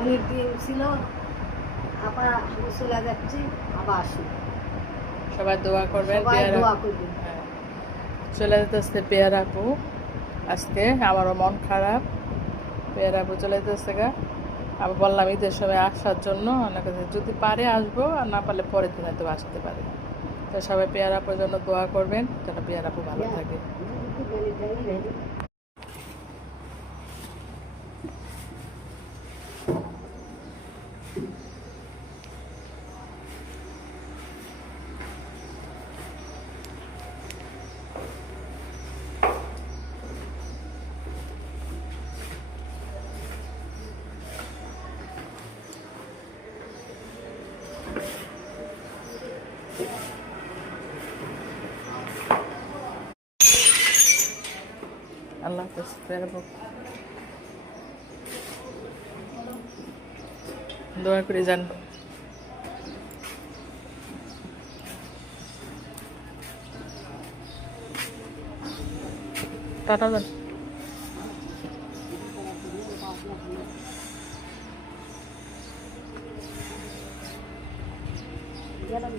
অনেক দিন ছিল, আবার আমি চলে যাচ্ছি, আবার আসি। সবাই দোয়া করবেন। সবাই দোয়া করবেন। হ্যাঁ, চলে যেতেছে পেয়ারা আপু। আজকে আমারও মন খারাপ, পেয়ারা আপু চলে যেতেছে গা। আমি বললাম ঈদের সময় আসার জন্য, ওনাকে যদি পারে আসবো, আর না পারলে পরের দিন হয়তো আসতে পারে। তো সবাই পেয়ারা আপুর জন্য দোয়া করবেন যেন পেয়ারা আপু ভালো থাকে। আল্লাহ হাফেজ পেয়ারা আপু, দোয়া করে যান। টাটা যান। গেলাম।